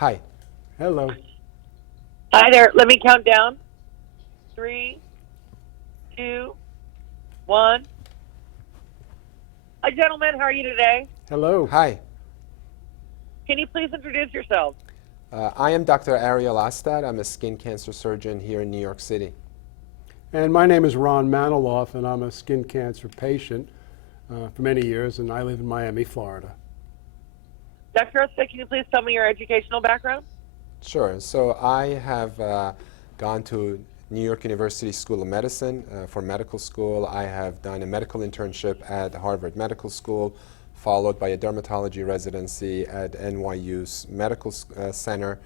Hi. Hello. Hi there. Let me count down. 3, 2, 1. Hi, gentlemen. How are you today? Hello. Hi. Can you please introduce yourselves? I am Dr. Arial Ostad. I'm a skin cancer surgeon here in New York City. And my name is Ron Maniloff, and I'm a skin cancer patient for many years, and I live in Miami, Florida. Dr. Ostad, can you please tell me your educational background? Sure. So I have gone to New York University School of Medicine for medical school. I have done a medical internship at Harvard Medical School, followed by a dermatology residency at NYU's Medical Center,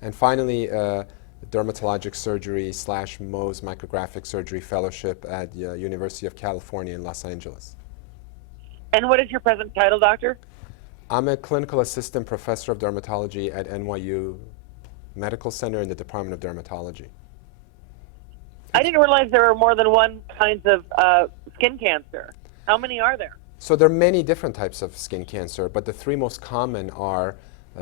and finally dermatologic surgery / Mohs micrographic surgery fellowship at the University of California in Los Angeles. And what is your present title, doctor? I'm a clinical assistant professor of dermatology at NYU Medical Center in the Department of Dermatology. I didn't realize there were more than one kinds of skin cancer. How many are there? So there are many different types of skin cancer, but the three most common are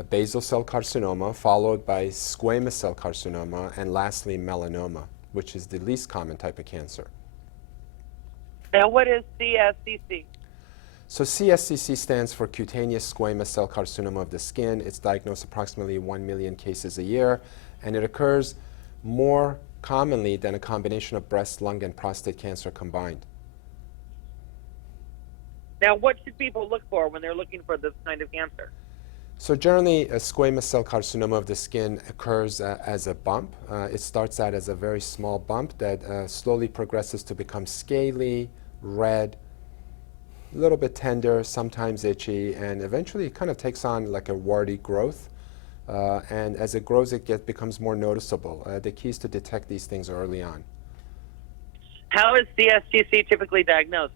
basal cell carcinoma, followed by squamous cell carcinoma, and lastly melanoma, which is the least common type of cancer. And what is CSCC? So CSCC stands for cutaneous squamous cell carcinoma of the skin. It's diagnosed approximately 1 million cases a year, and it occurs more commonly than a combination of breast, lung, and prostate cancer combined. Now, what should people look for when they're looking for this kind of cancer? So generally, a squamous cell carcinoma of the skin occurs as a bump. It starts out as a very small bump that slowly progresses to become scaly, red, a little bit tender, sometimes itchy, and eventually it kind of takes on like a warty growth. And as it grows, it becomes more noticeable. The key is to detect these things early on. How is CSCC typically diagnosed?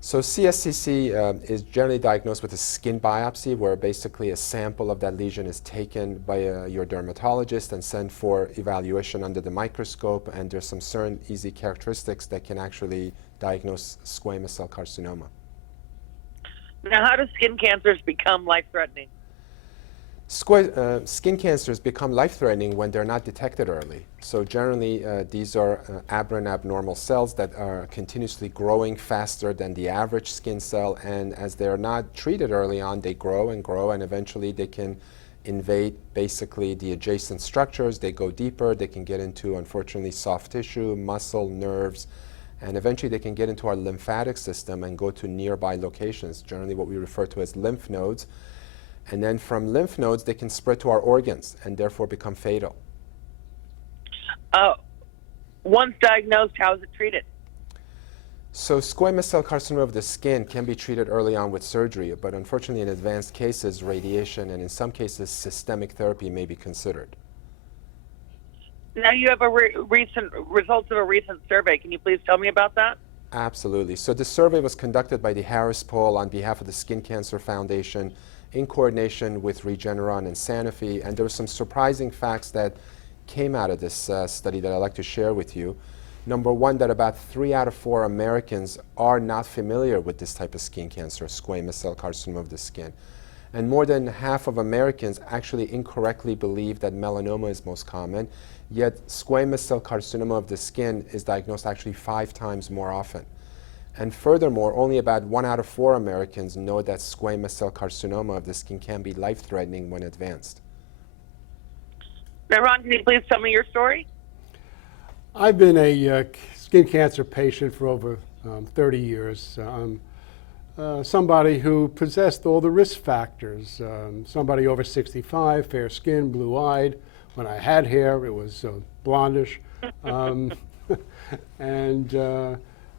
So CSCC is generally diagnosed with a skin biopsy, where basically a sample of that lesion is taken by your dermatologist and sent for evaluation under the microscope, and there's some certain easy characteristics that can actually diagnose squamous cell carcinoma. Now, how do skin cancers become life-threatening? Skin cancers become life-threatening when they're not detected early. So generally, these are aberrant abnormal cells that are continuously growing faster than the average skin cell, and as they're not treated early on, they grow, and eventually they can invade basically the adjacent structures. They go deeper, they can get into, unfortunately, soft tissue, muscle, nerves, and eventually they can get into our lymphatic system and go to nearby locations, generally what we refer to as lymph nodes. And then from lymph nodes, they can spread to our organs and therefore become fatal. Once diagnosed, how is it treated? So squamous cell carcinoma of the skin can be treated early on with surgery, but unfortunately in advanced cases, radiation and in some cases systemic therapy may be considered. Now, you have recent results of a recent survey. Can you please tell me about that? Absolutely. So the survey was conducted by the Harris Poll on behalf of the Skin Cancer Foundation in coordination with Regeneron and Sanofi, and there were some surprising facts that came out of this study that I'd like to share with you. Number one, that about 3 out of 4 Americans are not familiar with this type of skin cancer, squamous cell carcinoma of the skin. And more than half of Americans actually incorrectly believe that melanoma is most common, yet squamous cell carcinoma of the skin is diagnosed actually 5 times more often. And furthermore, only about 1 out of 4 Americans know that squamous cell carcinoma of the skin can be life-threatening when advanced. Now, Ron, can you please tell me your story? I've been a skin cancer patient for over 30 years. I'm somebody who possessed all the risk factors. Somebody over 65, fair skin, blue-eyed. When I had hair, it was blondish.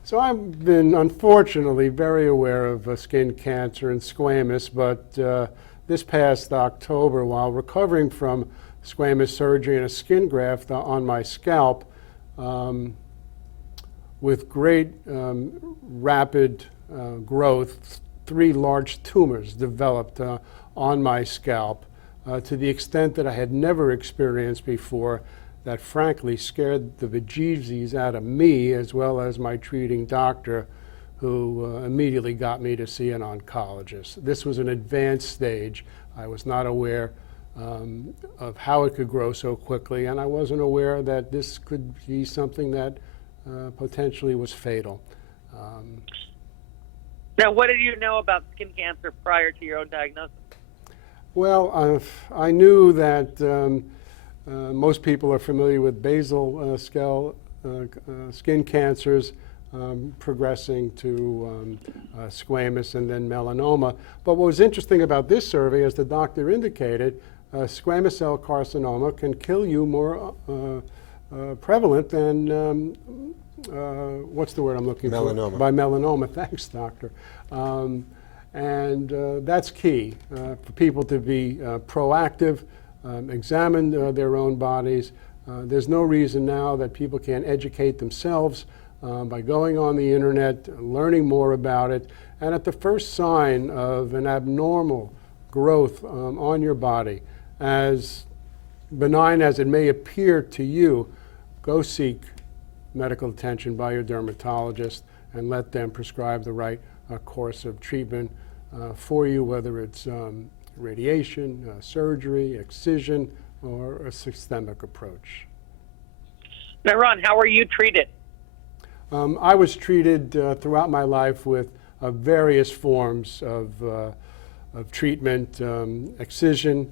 So I've been, unfortunately, very aware of skin cancer and squamous, but this past October, while recovering from squamous surgery and a skin graft on my scalp, with great rapid growth, 3 large tumors developed on my scalp to the extent that I had never experienced before, that frankly scared the bejesus out of me as well as my treating doctor, who immediately got me to see an oncologist. This was an advanced stage. I was not aware of how it could grow so quickly, and I wasn't aware that this could be something that potentially was fatal. Now, what did you know about skin cancer prior to your own diagnosis? Well, I knew that most people are familiar with basal skin cancers progressing to squamous and then melanoma. But what was interesting about this survey, as the doctor indicated, squamous cell carcinoma can kill you more prevalent than, what's the word I'm looking Melanoma. for? By melanoma. Thanks, doctor. That's key for people to be proactive, examine their own bodies. There's no reason now that people can't educate themselves by going on the internet, learning more about it, and at the first sign of an abnormal growth on your body, as benign as it may appear to you, go seek medical attention by your dermatologist and let them prescribe the right course of treatment for you, whether it's radiation, surgery, excision, or a systemic approach. Now, Ron, how were you treated? I was treated throughout my life with various forms of treatment, excision,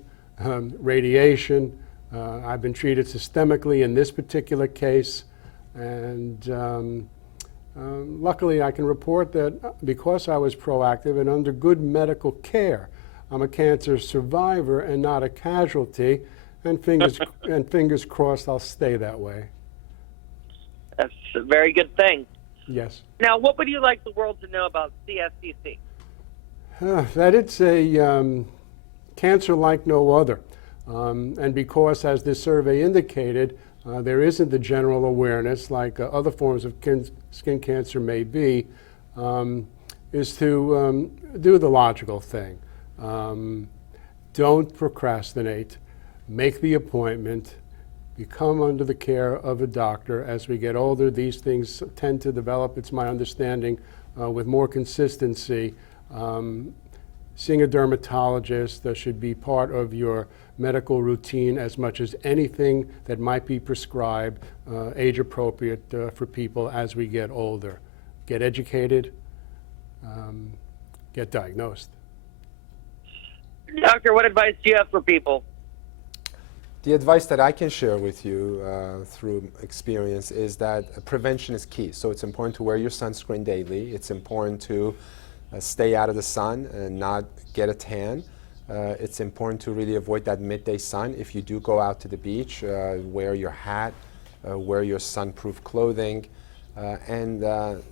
radiation. I've been treated systemically in this particular case, and luckily I can report that because I was proactive and under good medical care, I'm a cancer survivor and not a casualty, and fingers crossed I'll stay that way. That's a very good thing. Yes. Now, what would you like the world to know about CSCC? That it's a cancer like no other. And because, as this survey indicated, there isn't the general awareness like other forms of skin cancer may be, is to do the logical thing. Don't procrastinate. Make the appointment. Become under the care of a doctor. As we get older, these things tend to develop, it's my understanding, with more consistency. Seeing a dermatologist should be part of your medical routine as much as anything that might be prescribed, age appropriate for people as we get older. Get educated, get diagnosed. Doctor, what advice do you have for people? The advice that I can share with you through experience is that prevention is key. So it's important to wear your sunscreen daily. It's important to stay out of the sun and not get a tan. It's important to really avoid that midday sun. If you do go out to the beach, wear your hat, wear your sunproof clothing, and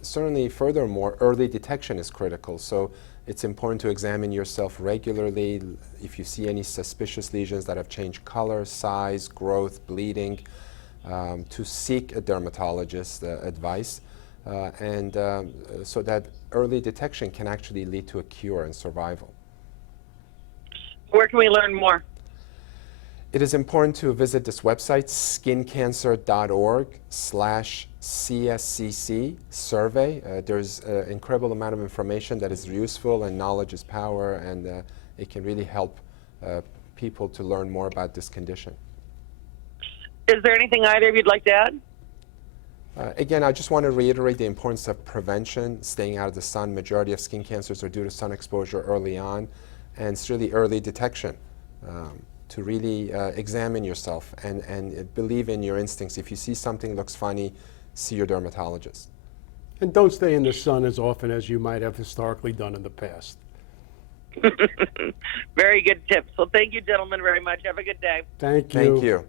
certainly furthermore, early detection is critical. So it's important to examine yourself regularly. If you see any suspicious lesions that have changed color, size, growth, bleeding, to seek a dermatologist's advice. So that early detection can actually lead to a cure and survival. Where can we learn more? It is important to visit this website, skincancer.org/CSCC survey. There's an incredible amount of information that is useful, and knowledge is power, and it can really help people to learn more about this condition. Is there anything either of you'd like to add? Again, I just want to reiterate the importance of prevention, staying out of the sun. Majority of skin cancers are due to sun exposure early on, and it's really early detection. To really examine yourself and believe in your instincts. If you see something looks funny, see your dermatologist. And don't stay in the sun as often as you might have historically done in the past. Very good tips. Well, thank you, gentlemen, very much. Have a good day. Thank you. Thank you.